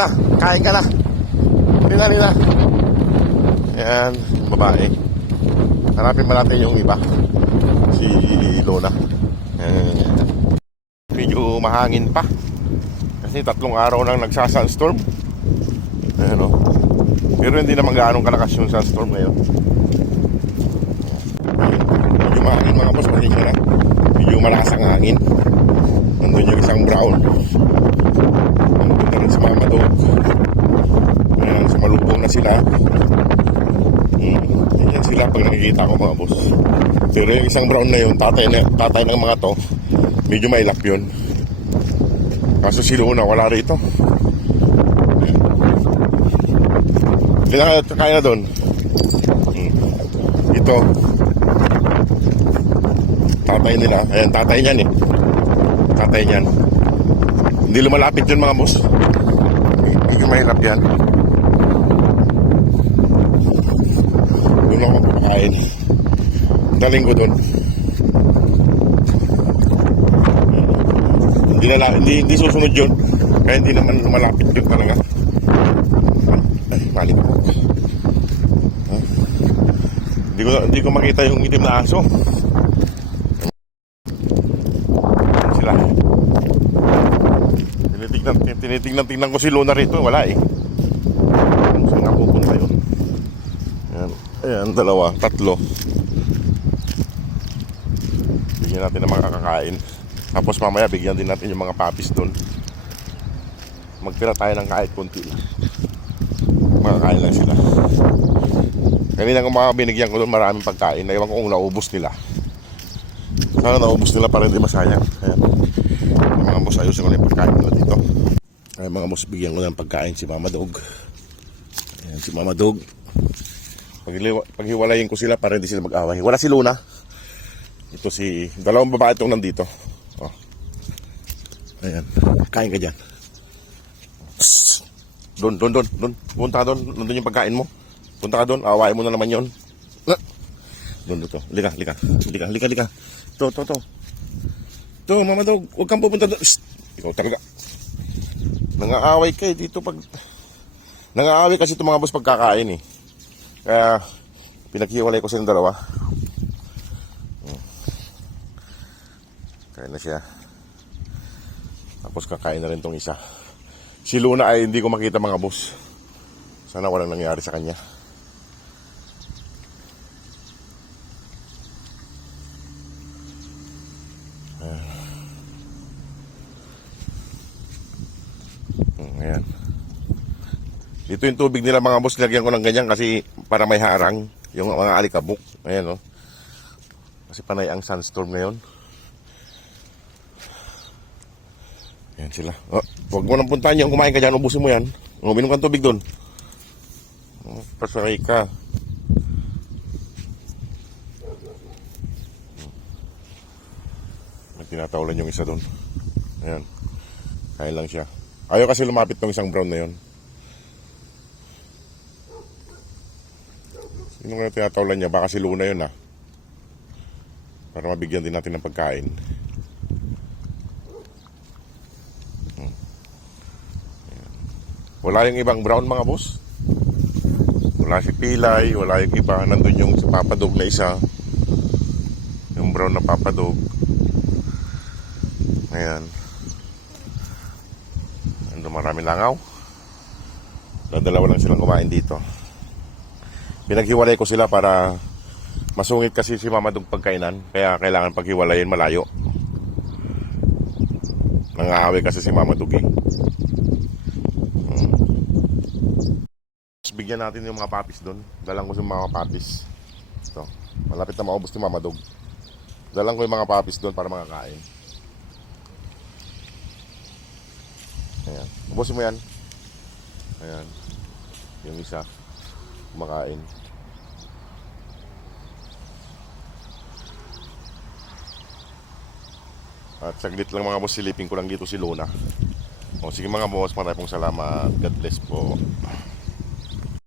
Luna, kain ka na. Lina. Yan, babae. Hanapin ba natin yung iba? Si Luna. Medyo mahangin pa. Kasi 3 araw nang nagsa-sunstorm. Ayan o. Pero hindi naman gaanong kalakas yung sunstorm ngayon. Medyo mahangin mga boss, matingin na. Medyo malakas ang hangin. Nandun yung isang brown. Nandun na rin si Mama Dog. Ayan, sumalubong na sila. Yan sila pag nakikita ko mga boss. Pero yung isang brown na yun, tatay ng mga to, medyo mailap yun. Kaso si Luna wala rito. Kaya na doon. Ito tatay nila. Ayan, tatay niyan eh. Tatay niyan. Hindi lumalapit yun mga boss. Medyo mahirap yan. Doon ako magpapakain. Daling ko doon. Hindi susunod yun. Kaya hindi naman lumalapit yun talaga. Ay, mali ko. Hindi ko makita yung itim na aso. Sila. Tinitignan ko si Luna rito. Wala eh. Saan nga pupunta yun? Ayan, 2, 3. Bigyan natin ng mga kakain. Tapos mamaya bigyan din natin yung mga papis doon. Magtira tayo ng kahit konti. Makakain lang sila. Kanina kung mga binigyan ko doon maraming pagkain. Naiwan ko kung naubos nila. Sana naubos nila para hindi masayang. Ayan. Yung mga boss, ayusin ko na yung pagkain nila dito. Ayan mga boss, bigyan ko ng pagkain si Mama Dog. Ayan si Mama Dog. Paghiwalayin ko sila para hindi sila mag-away. Wala si Luna. Ito si 2 babae itong nandito. Oh. Ayan. Kain ka dyan. Doon. Punta ka doon. Nandun yung pagkain mo. Punta ka doon. Awain mo na naman yun. Doon. Lika. To, Mama Dog. Huwag kang pupunta doon. Ikaw talaga. Nang-aaway ka eh dito pag... Nang-aaway kasi itong mga boss pagkakain eh. Kaya pinaghiwalay ko silang 2. Kain na siya. Tapos kakain na rin tong isa. Si Luna ay hindi ko makita mga boss. Sana walang nangyari sa kanya. Ayan. Dito yung tubig nila mga boss, lagyan ko ng ganyan kasi para may harang yung mga alikabok. Ayan o. Kasi panay ang sunstorm ngayon. Ayan sila. Oh, huwag mo nang puntahan yung kumain ka dyan, ubusin mo yan. Uminom kang tubig doon. Oh, pasakay ka. May tinatawalan yung isa doon. Ayan. Kain lang siya. Ayaw kasi lumapit ng isang brown na yun. Sino nga tinatawalan niya? Baka si Luna yun ah. Para mabigyan din natin ng pagkain. Wala yung ibang brown mga boss. Wala si Pilay, wala yung iba. Nandun yung si Papa Dog na isa. Yung brown na Papa Dog. Ayan. Nandun maraming langaw. Dalawa lang silang kumain dito. Pinaghiwalay ko sila para masungit kasi si Mama Dog pagkainan. Kaya kailangan paghiwalayin malayo. Nangaaway kasi si Mama Dog eh. Bigyan natin yung mga papis doon. Dalang ko yung mga papis. Ito. Malapit na maubos ni Mama Dog. Dalang ko yung mga papis doon para makakain. Ayan. Ubusin mo yan. Ayan. Yung isa. Kumakain. At saglit lang mga boss, silipin ko lang dito si Luna. O sige mga boss, maraming salamat. God bless po.